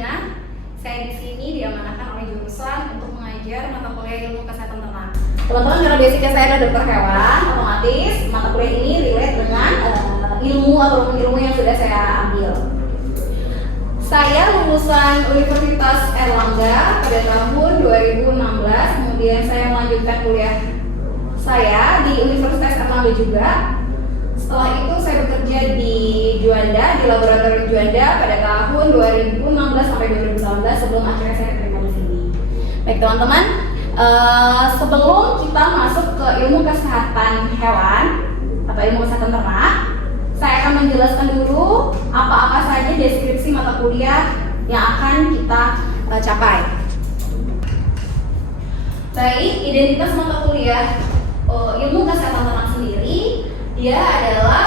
Hoyrudana. Saya di sini diamanahkan oleh jurusan untuk mengajar mata kuliah ilmu kesehatan ternak. Teman-teman, karena basicnya saya adalah dokter hewan, otomatis mata kuliah ini relate dengan ilmu atau ilmu yang sudah saya ambil. Saya lulusan Universitas Erlangga pada tahun 2016, kemudian saya melanjutkan kuliah saya di Universitas Erlangga juga. Setelah itu saya bekerja di Juanda, di laboratorium Juanda pada tahun 2016 sampai 2018 sebelum akhirnya saya terima di sini. Baik teman-teman, sebelum kita masuk ke ilmu kesehatan hewan atau ilmu kesehatan ternak, saya akan menjelaskan dulu apa-apa saja deskripsi mata kuliah yang akan kita capai. Baik, identitas mata kuliah ilmu kesehatan ternak sendiri, dia adalah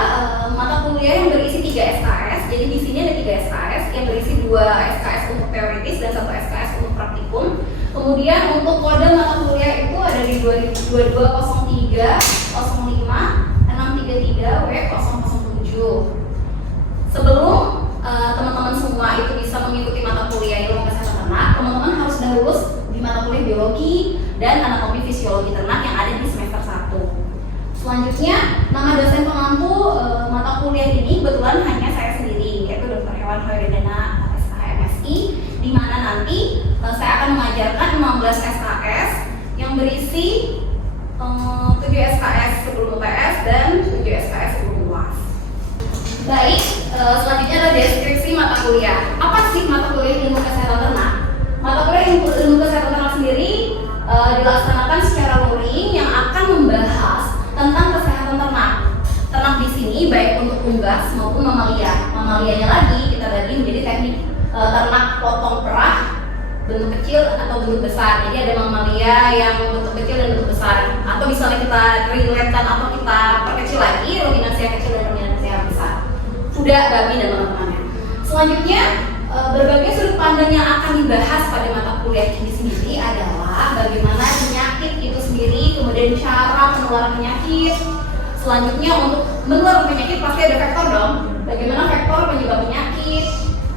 mata kuliah yang berisi 3 SKS. Jadi di sini ada 3 SKS yang berisi 2 SKS untuk teoritis dan 1 SKS untuk praktikum. Kemudian untuk kode mata kuliah itu ada di 2203 05 633 W007. Sebelum teman-teman semua itu bisa mengikuti mata kuliah ilmu kesehatan ternak, teman-teman harus sudah lulus di mata kuliah biologi dan anatomi fisiologi ternak yang ada di semester 1. Selanjutnya, nama dosen pengampu mata kuliah ini kebetulan hanya saya sendiri, yaitu Dr. Hewan Hoyrudana SKMSI, di mana nanti saya akan mengajarkan 16 SKS yang berisi 7 SKS sebelum UTS dan 7 SKS sebelum UAS. Baik, selanjutnya adalah deskripsi mata kuliah. Apa sih mata kuliah ilmu kesehatan ternak? Mata kuliah ilmu kesehatan ternak sendiri dilaksanakan secara luring yang akan membahas tentang kesehatan ternak. Ternak di sini baik untuk unggas maupun mamalia. Mamalianya lagi kita bagi menjadi teknik ternak potong perah, bentuk kecil atau bentuk besar. Jadi ada mamalia yang bentuk kecil dan bentuk besar. Atau misalnya kita relatekan atau kita perkecil lagi, ruminansia kecil dan ruminansia besar. Kuda, babi dan teman-temannya. Selanjutnya berbagai sudut pandang yang akan dibahas pada mata kuliah ini sendiri adalah bagaimana penyakit itu sendiri, kemudian cara penularan penyakit. Selanjutnya untuk menular penyakit pasti ada faktor dong. Bagaimana faktor penyebab penyakit,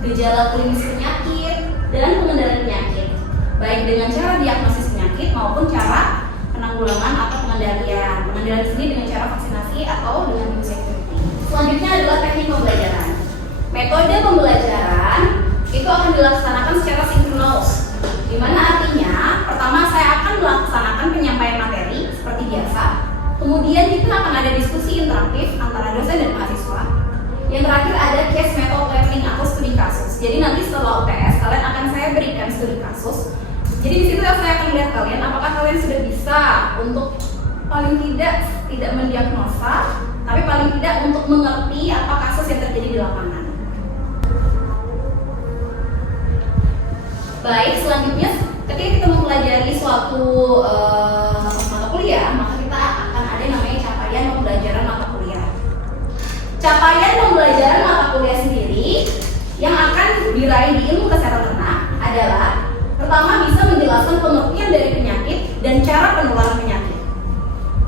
gejala klinis penyakit, dan pengendalian penyakit. Baik dengan cara diagnosis penyakit maupun cara penanggulangan atau pengendalian. Pengendalian sendiri dengan cara vaksinasi atau dengan biosecurity. Selanjutnya adalah teknik pembelajaran. Metode pembelajaran itu akan dilaksanakan secara sinkronus, di mana artinya pertama saya akan melaksanakan penyampaian materi seperti biasa, kemudian kita akan ada diskusi interaktif antara dosen dan mahasiswa. Yang terakhir ada case method learning atau studi kasus. Jadi nanti setelah UTS kalian akan saya berikan studi kasus. Jadi di situ saya akan melihat kalian apakah kalian sudah bisa untuk paling tidak mendiagnosa, tapi paling tidak untuk mengerti apa kasus yang terjadi di lapangan. Baik, selanjutnya ketika kita mempelajari suatu mata kuliah, maka kita akan ada yang namanya capaian pembelajaran mata kuliah. Capaian pembelajaran mata kuliah sendiri yang akan diraih di ilmu kesehatan ternak adalah pertama bisa menjelaskan pengertian dari penyakit dan cara penularan penyakit.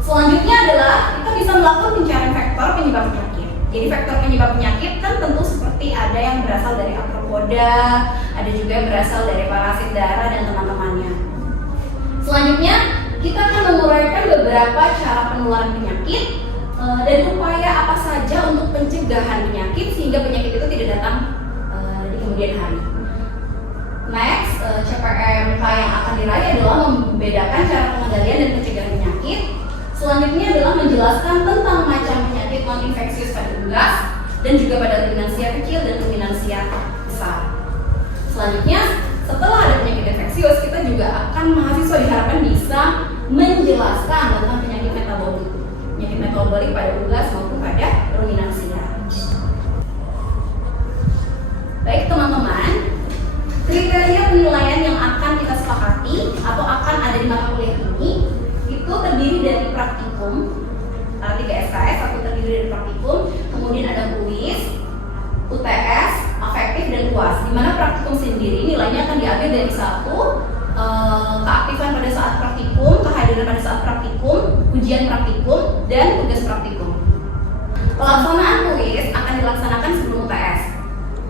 Selanjutnya adalah kita bisa melakukan pencarian faktor penyebab penyakit. Jadi faktor penyebab penyakit kan tentu seperti ada yang berasal dari arthropoda, ada juga yang berasal dari parasit darah dan teman-temannya. Selanjutnya kita akan menguraikan beberapa cara penularan penyakit dan upaya apa saja untuk pencegahan penyakit sehingga penyakit itu tidak datang di kemudian hari. Next, CPMK yang akan diraih adalah membedakan cara pengendalian dan pencegahan penyakit. Selanjutnya adalah menjelaskan tentang macam penyakit non-infeksius pada unggas dan juga pada ruminansia kecil dan ruminansia besar. Selanjutnya, setelah ada penyakit infeksius, kita juga akan mahasiswa diharapkan bisa menjelaskan tentang penyakit metabolik pada unggas maupun pada ruminansia. Baik teman-teman, kriteria penilaian yang akan kita sepakati atau akan ada di mata kuliah ini itu terdiri dari praktikum, 3 SKS, satu terdiri dari praktikum, kemudian ada kuis, UTS, afektif dan UAS. Di mana praktikum sendiri nilainya akan diambil dari keaktifan pada saat praktikum, kehadiran pada saat praktikum, ujian praktikum, dan tugas praktikum. Pelaksanaan kuis akan dilaksanakan sebelum UTS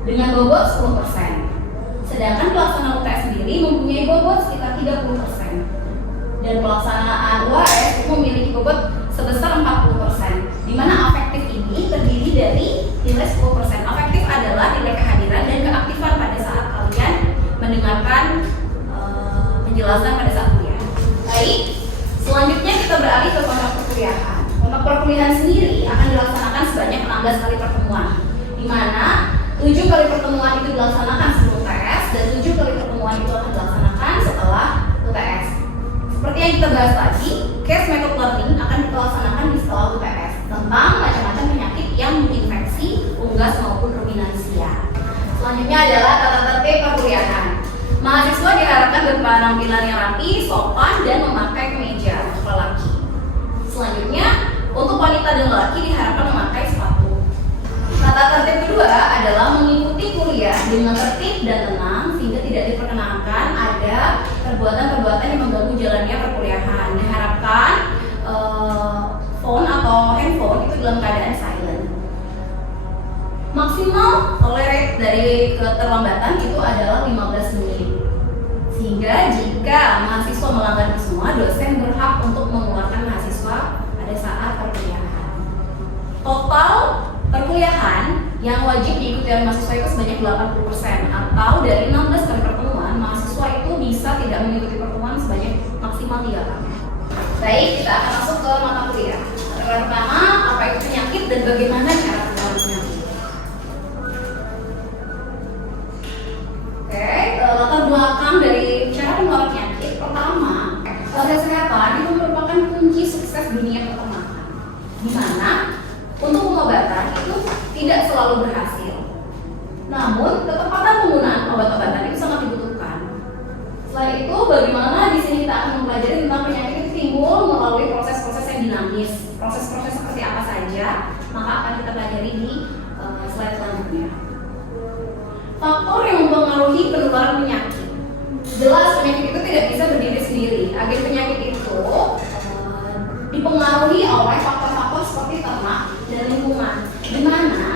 dengan bobot 10%. Sedangkan pelaksanaan UTS sendiri mempunyai bobot sekitar 30%. Dan pelaksanaan UAS itu memiliki bobot sebesar 40%. Di mana afektif ini terdiri dari nilai 10%. Afektif adalah nilai kehadiran dan keaktifan pada saat kalian mendengarkan penjelasan pada saat kuliah. Baik, selanjutnya kita beralih ke kontrak perkuliahan. Kontrak perkuliahan sendiri akan dilaksanakan sebanyak 16 kali pertemuan, di mana 7 kali pertemuan itu dilaksanakan sebelum UTS dan 7 kali pertemuan itu akan dilaksanakan setelah UTS. Seperti yang kita bahas tadi, case method learning akan dilaksanakan di setelah UTS tentang macam-macam penyakit yang menginfeksi unggas maupun ruminansia. Selanjutnya adalah tata tertib perkuliahan. Mahasiswa diharapkan berpenampilan yang rapi, sopan, dan memakai kemeja untuk lelaki. Selanjutnya, untuk wanita dan lelaki diharapkan memakai sepatu. Tata tertib kedua adalah mengikuti kuliah dengan tertib dan tenang sehingga tidak diperkenankan ada perbuatan-perbuatan yang mengganggu jalannya perkuliahan. Diharapkan phone atau handphone itu dalam keadaan silent. Maksimal tolerate dari keterlambatan itu adalah 15 menit. Sehingga jika mahasiswa melanggar itu semua, dosen berhak untuk mengeluarkan mahasiswa pada saat perkuliahan. Total perkuliahan yang wajib diikuti oleh mahasiswa itu sebanyak 80%, atau dari 16 kali pertemuan, mahasiswa itu bisa tidak mengikuti pertemuan sebanyak maksimal 3 kali. Baik, kita akan masuk ke mata kuliah. Yang pertama, apa itu penyakit dan bagaimana cara penularan penyakit. Oke, latar belakang dari cara penularan penyakit. Pertama, kesehatan itu merupakan kunci sukses dunia peternakan, di mana untuk pengobatan itu tidak selalu berhasil. Namun, ketepatan penggunaan obat-obatan itu sangat dibutuhkan. Selain itu, bagaimana di sini kita akan mempelajari tentang penyakit itu timbul melalui proses-proses yang dinamis. Proses-proses seperti apa saja, maka akan kita pelajari di slide selanjutnya. Faktor yang mempengaruhi penularan penyakit. Jelas, penyakit itu tidak bisa berdiri sendiri. Agen penyakit itu dipengaruhi oleh faktor-faktor seperti ternak dan lingkungan, di mana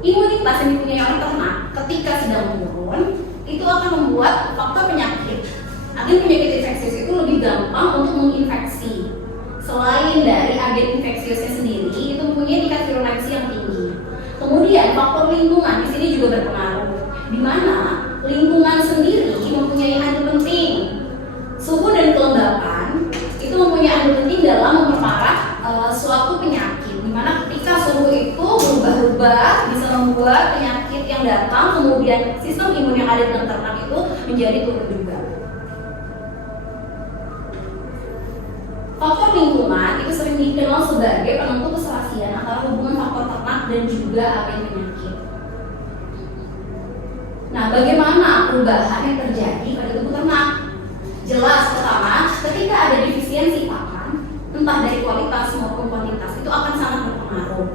imunitas yang dipunyai oleh ternak ketika sedang menurun itu akan membuat faktor penyakit, agen penyakit infeksius itu lebih gampang untuk menginfeksi. Selain dari agen infeksiusnya sendiri, itu mempunyai tingkat virulensi yang tinggi. Kemudian faktor lingkungan di sini juga berpengaruh, di mana lingkungan sendiri mempunyai andil penting. Suhu dan kelembapan itu mempunyai andil penting dalam memperparah suatu penyakit, di mana ketika suhu itu berubah-ubah bisa membuat penyakit yang datang, kemudian sistem imun yang ada dalam ternak itu menjadi turun juga. Faktor lingkungan itu sering dikenal sebagai penentu keserasian antara hubungan faktor ternak dan juga agen penyakit. Nah, bagaimana perubahan yang terjadi pada tubuh ternak? Jelas, pertama, ketika ada defisiensi pakan, entah dari kualitas maupun kuantitas, itu akan sangat berpengaruh.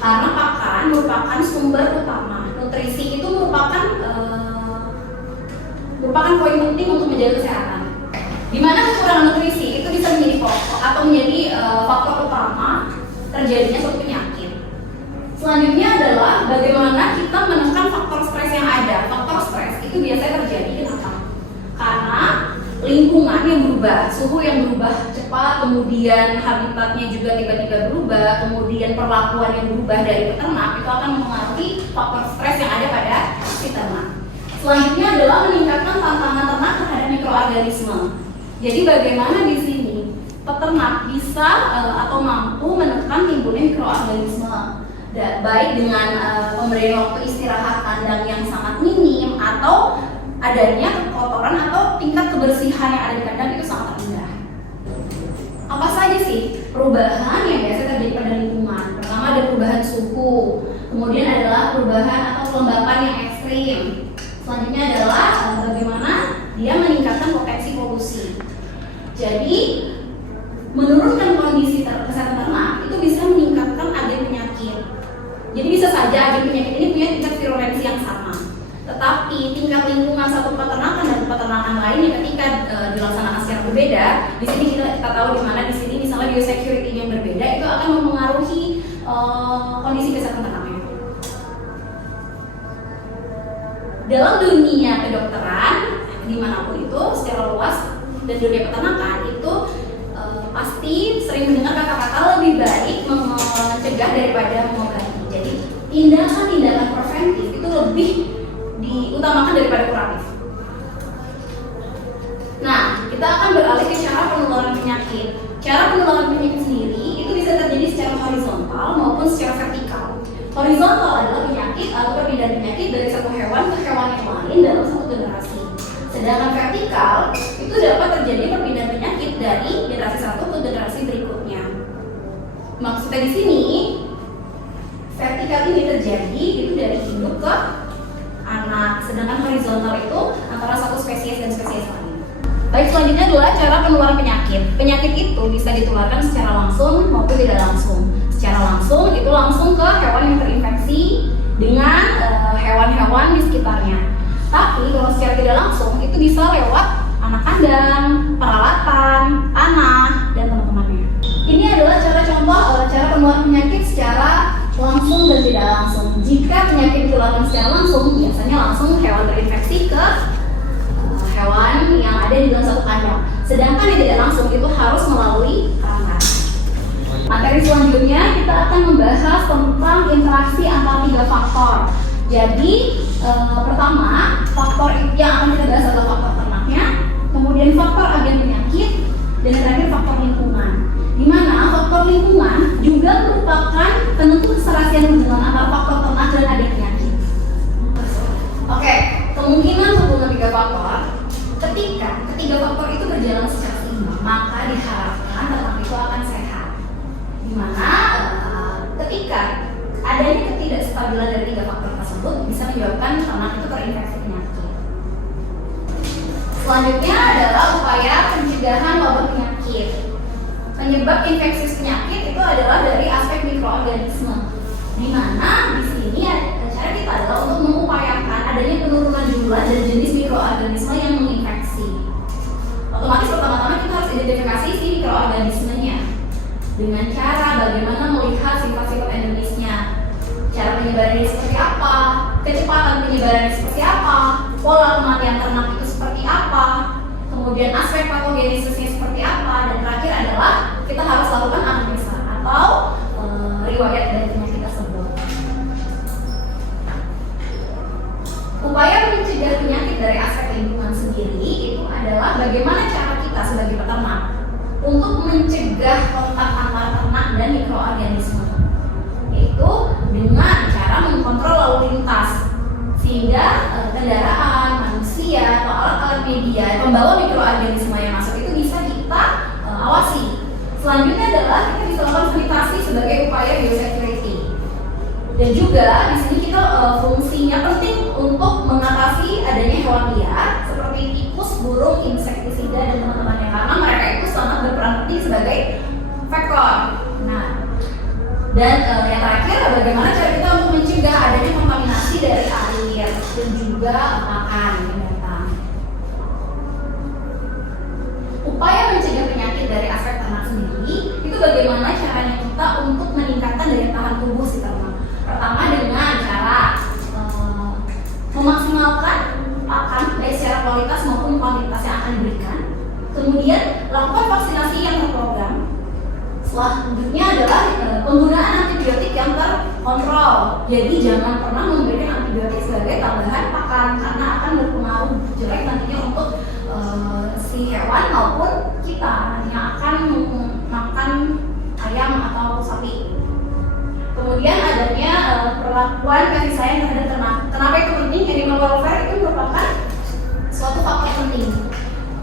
Karena pakan merupakan sumber utama. Nutrisi itu merupakan poin penting untuk menjaga kesehatan. Di mana kekurangan nutrisi itu bisa menjadi pokok atau menjadi faktor utama terjadinya suatu penyakit. Selanjutnya adalah bagaimana kita menekan faktor stres yang ada. Faktor stres itu biasanya terjadi kenapa? Karena lingkungan yang berubah, suhu yang berubah cepat, kemudian habitatnya juga tiba-tiba berubah, kemudian perlakuan yang berubah dari peternak itu akan mempengaruhi faktor stres yang ada pada si ternak. Selanjutnya adalah meningkatkan tantangan ternak terhadap mikroorganisme. Jadi bagaimana di sini peternak bisa atau mampu menekan timbulnya mikroorganisme, baik dengan pemberian waktu istirahat kandang yang sangat minim atau adanya kotoran atau tingkat kebersihan yang ada di kandang itu sangat rendah. Apa saja sih perubahan yang biasa terjadi pada lingkungan? Pertama ada perubahan suhu, kemudian adalah perubahan atau kelembapan yang ekstrim. Selanjutnya adalah bagaimana dia meningkatkan potensi polusi. Jadi menurunkan kondisi kesehatan ternak itu bisa meningkatkan agen penyakit. Jadi bisa saja agen penyakit ini punya tingkat virulensi yang sama. Tetapi tingkat lingkungan satu peternakan dan peternakan lainnya ketika dilaksanakan secara berbeda, di sini kita tahu di mana di sini misalnya biosecurity yang berbeda itu akan mempengaruhi kondisi kesehatan ternaknya. Dalam dunia kedokteran dimanapun itu secara luas dan dunia peternakan itu pasti sering mendengar kata-kata lebih baik mencegah daripada mengobati. Jadi tindakan-tindakan preventif itu lebih diutamakan daripada kuratif. Nah, kita akan beralih ke cara penularan penyakit. Cara penularan penyakit sendiri itu bisa terjadi secara horizontal maupun secara vertikal. Horizontal adalah penyakit atau perpindahan penyakit dari satu hewan ke hewan yang lain dalam satu generasi. Sedangkan vertikal itu dapat terjadi perpindahan penyakit dari generasi satu ke generasi berikutnya. Maksudnya di sini vertikal ini terjadi itu dari induk ke anak, sedangkan horizontal itu antara satu spesies dan spesies lain. Baik, selanjutnya adalah cara penularan penyakit. Penyakit itu bisa ditularkan secara langsung maupun tidak langsung. Secara langsung itu langsung ke hewan yang terinfeksi dengan hewan-hewan di sekitarnya. Tapi kalau secara tidak langsung itu bisa lewat anak kandang, peralatan, tanah, dan teman-temannya. Ini adalah cara contoh cara penularan penyakit secara langsung dan tidak langsung. Jika penyakit ditularkan secara langsung, biasanya langsung hewan terinfeksi ke hewan yang ada di dalam satu kandang. Sedangkan yang tidak langsung itu harus melalui perangkat. Materi selanjutnya kita akan membahas tentang interaksi antara 3 faktor. Jadi pertama, faktor yang akan kita bahas adalah faktor ternaknya, kemudian faktor agen penyakit, dan terakhir faktor lingkungan. Di mana faktor lingkungan juga merupakan penentu keserasian hubungan antara faktor ternak dan agen penyakit. Oke, kemungkinan hubungan 3 faktor. Ketika ketiga faktor itu berjalan secara seimbang, maka diharapkan ternak itu akan sehat. Di mana ketika adanya ketidakstabilan dari 3 faktor tersebut bisa menyebabkan ternak itu terinfeksi penyakit. Selanjutnya adalah upaya pencegahan wabah penyakit. Penyebab infeksius penyakit itu adalah dari aspek mikroorganisme. Di mana di sini cara kita adalah untuk mengupayakan adanya penurunan jumlah dan jenis mikroorganisme yang menginfeksi. Otomatis pertama-tama kita harus identifikasi si mikroorganismenya dengan cara bagaimana melihat sifat-sifat endemisnya, cara penyebarannya seperti apa, kecepatan penyebarannya seperti apa, pola kematian ternak itu seperti apa, kemudian aspek patogenesisnya seperti apa, dan terakhir adalah kita harus lakukan analisa atau riwayat dari penyakit tersebut. Upaya mencegah penyakit dari aspek lingkungan sendiri itu adalah bagaimana cara kita sebagai peternak untuk mencegah kontak antar ternak dan mikroorganisme, yaitu dengan cara mengkontrol lalu lintas sehingga kendaraan, manusia atau alat-alat media pembawa mikroorganisme yang masuk itu bisa kita awasi. Selanjutnya adalah kita bisa melakukan sanitasi sebagai upaya biosecurity. Dan juga di sini kita fungsinya penting untuk mengatasi adanya hewan liar seperti tikus, burung, insektisida dan teman-temannya, karena mereka itu sangat berperan penting sebagai vektor. Nah, dan yang terakhir bagaimana cara kita untuk mencegah adanya kontaminasi dari air dan juga makan binatang. Upaya mencegah penyakit dari aspek ternak sendiri itu bagaimana caranya kita untuk meningkatkan daya tahan tubuh si ternak. Pertama dengan cara memaksimalkan pakan baik secara kualitas maupun kuantitas yang akan diberikan. Kemudian lakukan vaksinasi yang terprogram. Selanjutnya adalah penggunaan antibiotik yang terkontrol. Jadi jangan pernah memberikan antibiotik sebagai tambahan pakan karena akan berpengaruh jelek nantinya untuk si hewan maupun kita nantinya akan makan ayam atau sapi. Kemudian adanya perlakuan kasih sayang terhadap ternak. Kenapa itu penting? Animal welfare itu merupakan suatu faktor penting.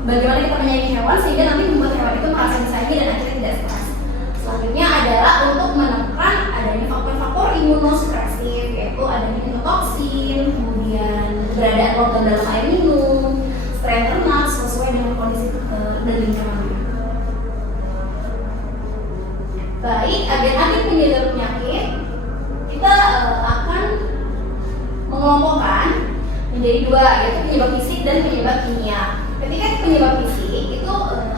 Bagaimana kita menyayangi hewan sehingga nanti membuat hewan itu merasa disayangi dan akhirnya tidak stres. Selanjutnya adalah untuk menekan adanya faktor-faktor imunosupresif, yaitu adanya mitotoksin, kemudian keberadaan logam dalam air minum, strain ternak sesuai dengan kondisi dan lingkungannya. Baik, agen-agen penjaga penyakit kita akan mengelompokkan menjadi 2, yaitu penyebab fisik dan penyebab kimia. Ketika penyebab fisik itu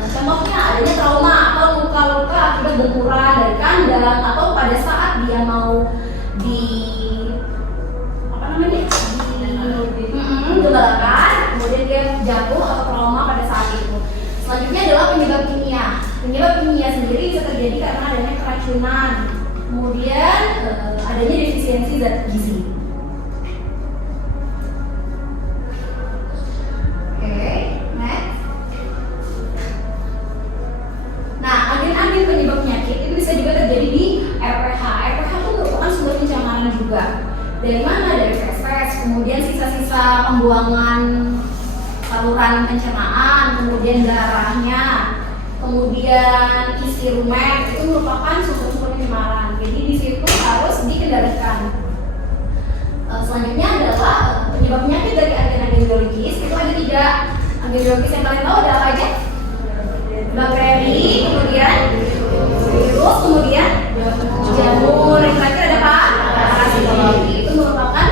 contohnya adanya trauma atau luka-luka akibat benturan dari kandang atau pada saat dia mau digembalakan dia jatuh atau trauma pada saat itu. Selanjutnya adalah penyebab kimia. Penyebab kimia sendiri bisa terjadi karena adanya keracunan, kemudian adanya defisiensi zat gizi. Oke, next. Nah, agen-agen penyebab penyakit itu bisa juga terjadi di RPH. RPH itu merupakan sumber pencemaran juga. Dari mana? Dari feses, kemudian sisa-sisa pembuangan saluran pencernaan, kemudian darahnya, kemudian isi rumen, itu merupakan sumber-sumber pencemaran. Jadi di situ harus dikendalikan. Selanjutnya adalah penyebab penyakit dari agen-agen biologis. Itu ada 3 agen biologis yang kalian tahu, ada apa aja? Bakteri, kemudian virus, kemudian jamur. Yang terakhir ada apa? Parasitologi. Itu merupakan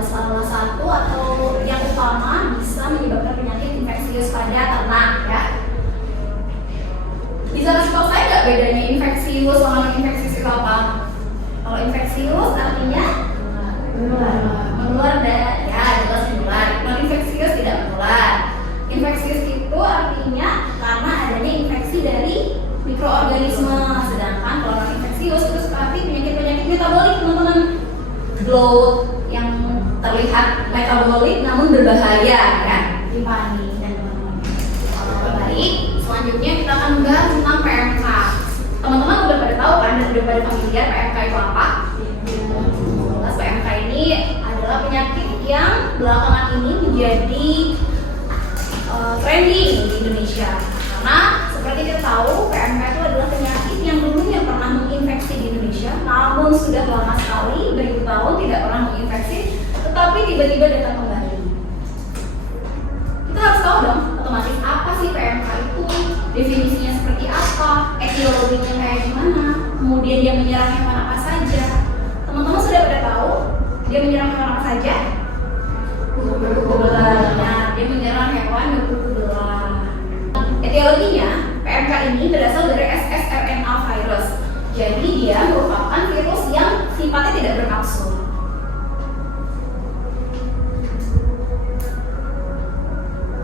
salah satu atau yang utama bisa menyebabkan penyakit infeksius pada ternak ya. Bisa kasih tahu saya nggak bedanya infeksius sama non-infeksius itu apa? Kalau infeksius artinya menular dan ya jelas menular. Non-infeksius tidak menular. Infeksius itu artinya karena adanya infeksi dari mikroorganisme, sedangkan kalau non-infeksius itu seperti penyakit-penyakit metabolik teman-teman. Bloat yang terlihat metabolik namun berbahaya ya, tipani dan teman-teman. Baik, selanjutnya kita akan membahas tentang PMK. Teman-teman udah pada tahu kan, udah pada familiar PMK itu apa? PMK ini adalah penyakit yang belakangan ini menjadi trending di Indonesia. Karena seperti kita tahu, PMK itu adalah penyakit yang dulunya pernah menginfeksi di Indonesia, namun sudah lama sekali, beribu tahun tidak pernah menginfeksi, tetapi tiba-tiba datang kembali. Kita harus tahu dong, otomatis apa sih PMK itu, definisinya seperti apa, etiologinya kayak gimana, kemudian dia menyerang hewan apa saja. Teman-teman sudah pada tahu dia menyerang hewan apa saja? Kuku belah. Nah, dia menyerang hewan berkuku belah. Etiologinya, PMK ini berasal dari ssRNA virus. Jadi dia merupakan virus yang sifatnya tidak berkapsul.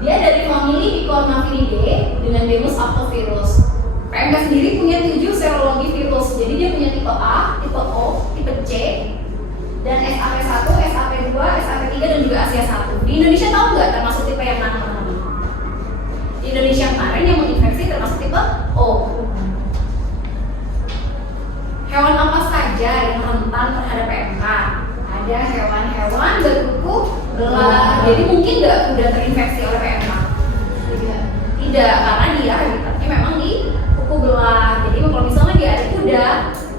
Dia dari famili Picornaviridae dengan genus Aptovirus. PMK sendiri punya 7 serologi virus. Jadi dia punya tipe A, tipe O, tipe C, dan SAP1, SAP2, SAP3 dan juga ASIA1. Di Indonesia tahu nggak termasuk tipe yang mana teman-teman? Di Indonesia kemarin yang menginfeksi termasuk tipe O. Hewan apa saja yang rentan terhadap PMK? Ada hewan-hewan berkuku belah. Jadi mungkin nggak udah terinfeksi oleh PMK? Tidak, karena dia habitatnya memang di kuku belah. Jadi kalau misalnya dia udah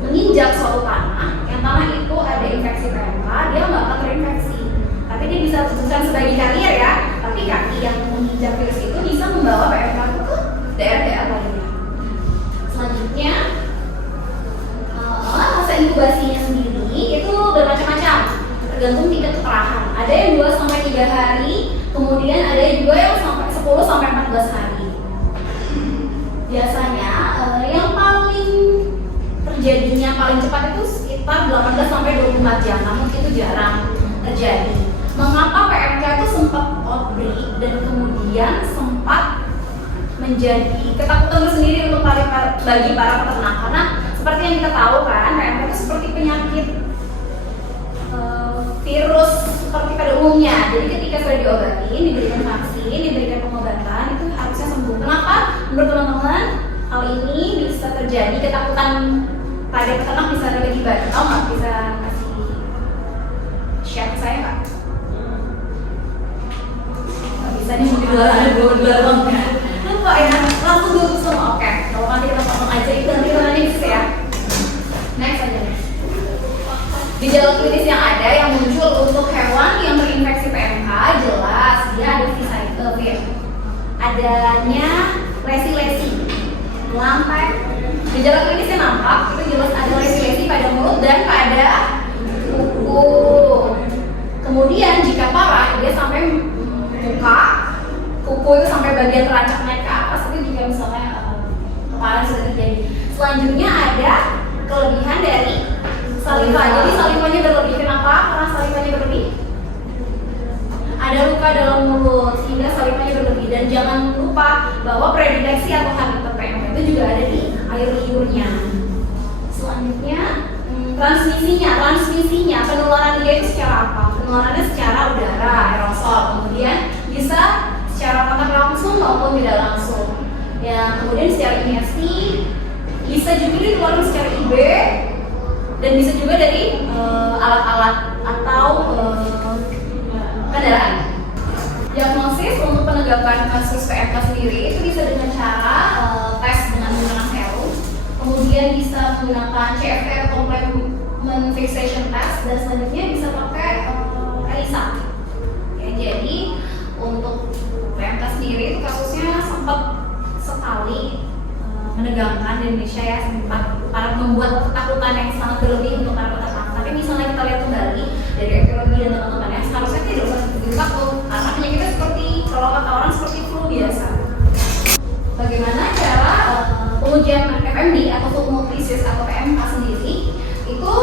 menginjak suatu tanah, yang tanah itu ada infeksi PMK, dia nggak akan terinfeksi. Tapi dia bisa bukan sebagai karier ya, tapi kaki yang menginjak virus itu bisa membawa PMK itu ke daerah-daerah lainnya. Selanjutnya, masa inkubasinya sendiri itu bermacam-macam, tergantung tingkat keparahan. Ada yang 2-3 hari, kemudian ada juga yang sampai 10-14 hari. Biasanya yang paling terjadinya paling cepat itu sekitar 18-24 jam, namun itu jarang terjadi. Mengapa PMK itu sempat outbreak dan kemudian sempat menjadi ketakutan tersendiri untuk bagi para peternak? Karena seperti yang kita tahu kan, PMK itu seperti penyakit virus seperti pada umumnya. Jadi ketika sudah diobati, diberikan vaksin, diberikan pengobatan, itu harusnya sembuh. Kenapa? Menurut teman-teman, hal ini bisa terjadi, ketakutan pada peternak bisa lebih baik. Tahu nggak? Bisa kasih share ke saya nggak? Nggak bisa nih, mungkin dua bang. Lupa ya, langsung dulu semua. Oke, kalau nanti kita potong aja itu nanti next ya. Next aja. Gejala klinis yang ada yang muncul untuk hewan yang terinfeksi PMK jelas dia ada fever, adanya lesi-lesi, melampai. Gejala klinis yang nampak itu jelas ada lesi-lesi pada mulut dan pada kuku. Kemudian jika parah dia sampai muka, kuku itu sampai bagian terancak naik ke atas, itu jika misalnya kepala sudah terjadi. Selanjutnya ada kelebihan dari saliva. Jadi salivanya berlebih. Kenapa? Karena salivanya berlebih. Ada luka dalam mulut sehingga saliva Dan jangan lupa bahwa predileksi atau habitat PMK itu juga ada di air liurnya. Selanjutnya transmisinya penularan dia itu secara apa? Penularannya secara udara, aerosol, kemudian bisa secara kontak langsung maupun tidak langsung. Ya, kemudian secara imersi bisa juga dikeluarkan secara IB dan bisa juga dari alat-alat atau kendaraan. Diagnosis untuk penegakan kasus PMK sendiri itu bisa dengan cara tes dengan menggunakan serum, kemudian bisa menggunakan CFR complement fixation test, dan selanjutnya bisa pakai ELISA. Ya, jadi untuk PMK sendiri itu kasusnya sempat sekali menegangkan di Indonesia ya, sempat para membuat ketakutan yang sangat berlebih untuk para peternak. Tapi misalnya kita lihat kembali dari epidemiologi dan teman-temannya, seharusnya tidak usah begitu takut karena penyakitnya seperti, kalau kata orang, seperti flu biasa. Bagaimana cara pengujian FMD atau food multisys atau PMK sendiri itu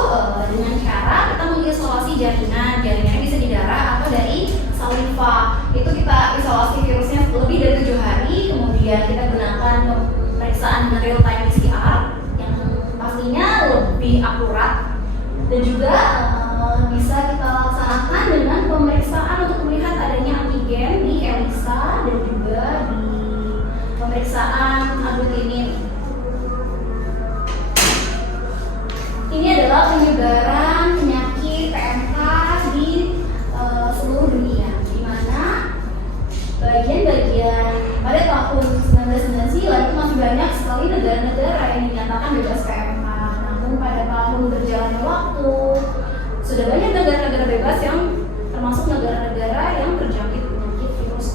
dengan cara kita mengisolasi jaringan bisa di darah atau dari saliva. Itu kita isolasi virusnya lebih dari 7 hari, kemudian kita gunakan pemeriksaan real time PCR yang pastinya lebih akurat, dan juga bisa kita laksanakan dengan pemeriksaan untuk melihat adanya antigen di ELISA dan juga di pemeriksaan aglutinin. Ini adalah penyebaran penyakit PMK di seluruh dunia, di mana bagian-bagian pada tahun 1999 itu masih banyak sekali negara-negara yang dinyatakan bebas PMK. Namun pada tahun berjalannya waktu sudah banyak negara-negara bebas yang termasuk negara-negara yang terjangkit penyakit virus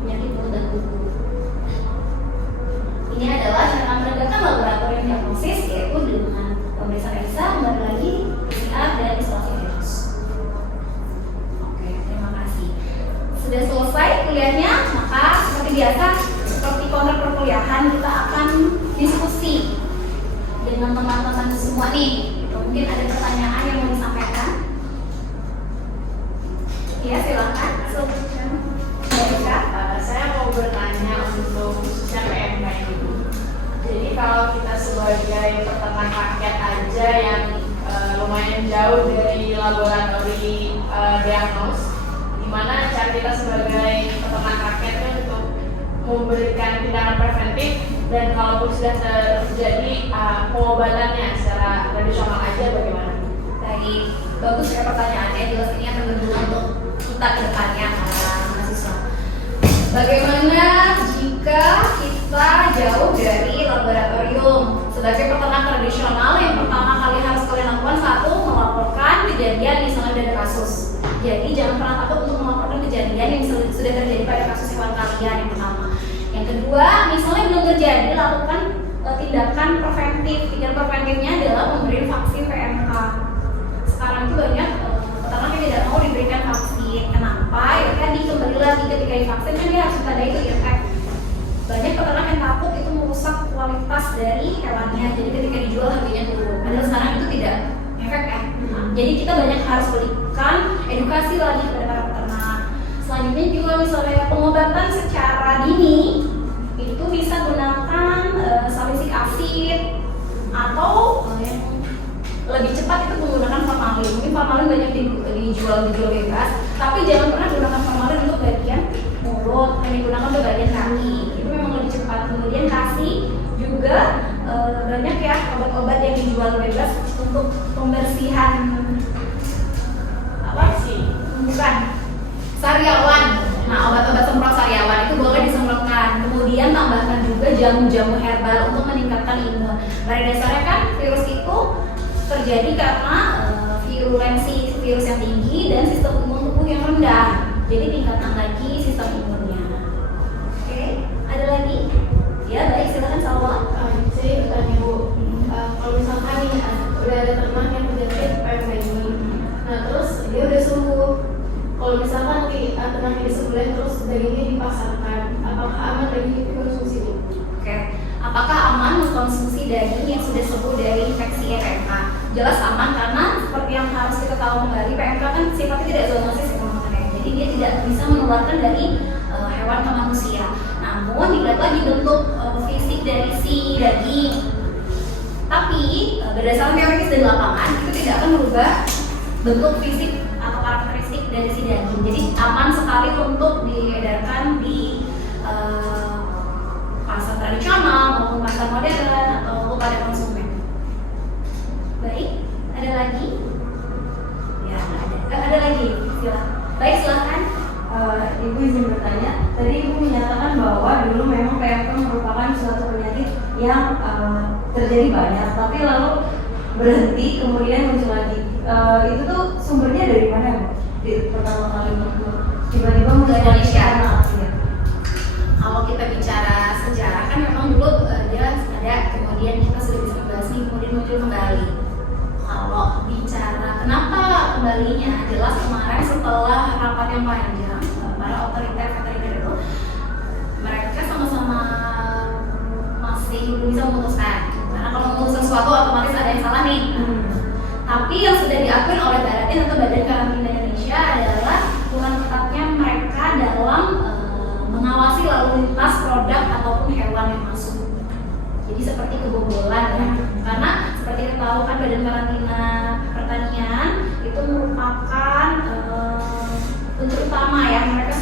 penyakit mulut dan kuku. Ini adalah cara menegakkan laboratorium diagnosis, yaitu dengan pemeriksaan ELISA, kembali lagi PCR dan isolasi virus. Oke, terima kasih. Sudah selesai kuliahnya, maka seperti biasa, seperti kontrak perkuliahan, kita akan diskusi dengan teman-teman semua nih. Mungkin ada pertanyaan yang mau disampaikan? Ya, silakan. Saya mau bertanya untuk khususnya PMK ini. Jadi kalau kita sebagai peternak rakyat aja yang lumayan jauh dari laboratori diagnos, gimana cara kita sebagai peternak rakyatnya untuk memberikan tindakan preventif, dan kalaupun sudah terjadi pengobatannya secara tradisional aja bagaimana? Baik, bagus ya pertanyaannya. Jelas ini akan berguna untuk kita ke depannya, mahasiswa. Bagaimana jika kita jauh dari laboratorium? Sebagai peternak tradisional, yang pertama kali harus kalian lakukan, satu, melaporkan kejadian misalnya ada kasus. Jadi jangan pernah takut untuk melaporkan kejadian yang sudah terjadi pada kasus hewan kalian, yang pertama. Yang kedua, misalnya belum terjadi, lakukan tindakan preventif. Tindakan preventifnya adalah memberi vaksin PMK. Sekarang itu banyak peternak yang tidak mau diberikan vaksin. Kenapa? Ya tadi kembali lagi ketika divaksin kan dia harus ada itu efek. Banyak peternak yang takut itu merusak kualitas dari hewannya. Jadi ketika dijual harganya turun. Padahal sekarang itu tidak efek ya. Jadi kita banyak harus berikan edukasi lagi kepada para peternak. Selanjutnya juga misalnya pengobatan secara dini itu bisa gunakan salisic acid atau yang lebih cepat itu menggunakan formalin. Mungkin formalin banyak dijual bebas, tapi jangan pernah gunakan formalin untuk bagian mulut, hanya gunakan untuk bagian kaki. Itu memang lebih cepat. Kemudian kasih juga banyak ya obat-obat yang dijual bebas untuk pembersihan apa sih? Bukan. Sariawan. Nah, obat-obat semprot sariawan itu boleh disemprotkan. Kemudian tambahkan juga jamu-jamu herbal untuk meningkatkan imun. Pada dasarnya kan virus itu terjadi karena virulensi virus yang tinggi dan sistem imun tubuh yang rendah. Jadi tingkatkan lagi sistem imunnya. Oke, ada lagi? Ya, baik, silakan Salwa. Saya bertanya Bu, kalau misalkan nih udah ada ternak yang terjangkit PMK ini, nah terus dia udah sembuh. Kalau misalkan ternak yang disembelih terus dagingnya dipasarkan, apakah aman daging itu konsumsi Bu? Oke, apakah aman mengkonsumsi daging yang sudah sembuh dari infeksi PMK? Jelas aman, karena seperti yang harus kita tahu kembali, PMK kan sifatnya tidak zoonosis ya teman-teman. Jadi dia tidak tidak bisa menularkan dari hewan ke manusia. Namun dilihat lagi bentuk fisik dari si daging. Tapi berdasarkan teoritis dan lapangan itu tidak akan merubah bentuk fisik atau karakteristik dari si daging. Jadi aman sekali untuk diedarkan di pasar tradisional maupun pasar modern atau pada konsumen. Baik, ada lagi? Ya, ada lagi. Silakan. Baik, silakan. Ibu izin bertanya. Tadi Ibu menyatakan bahwa dulu memang PMK merupakan suatu penyakit yang terjadi banyak, tapi lalu berhenti kemudian muncul lagi. Itu tuh sumbernya dari mana, Bu? Di pertama kali tiba-tiba muncul Ke Indonesia. Ya. Kalau kita bicara sejarah kan memang dulu dia ada, kemudian kita sudah bisa membahas nih, kemudian muncul kembali. Kalau bicara kenapa kembalinya, jelas kemarin setelah rapat yang panjang para otoriter veteriner itu mereka sama-sama masih belum bisa memutuskan. Karena kalau memutuskan sesuatu otomatis ada yang salah nih. Tapi yang sudah diakui oleh Badan atau Badan Karantina Indonesia adalah kurang ketatnya mereka dalam mengawasi lalu lintas produk ataupun hewan yang masuk. Jadi seperti kebobolan ya. Karena seperti kita tahu kan Badan Karantina Pertanian itu merupakan unsur utama ya, mereka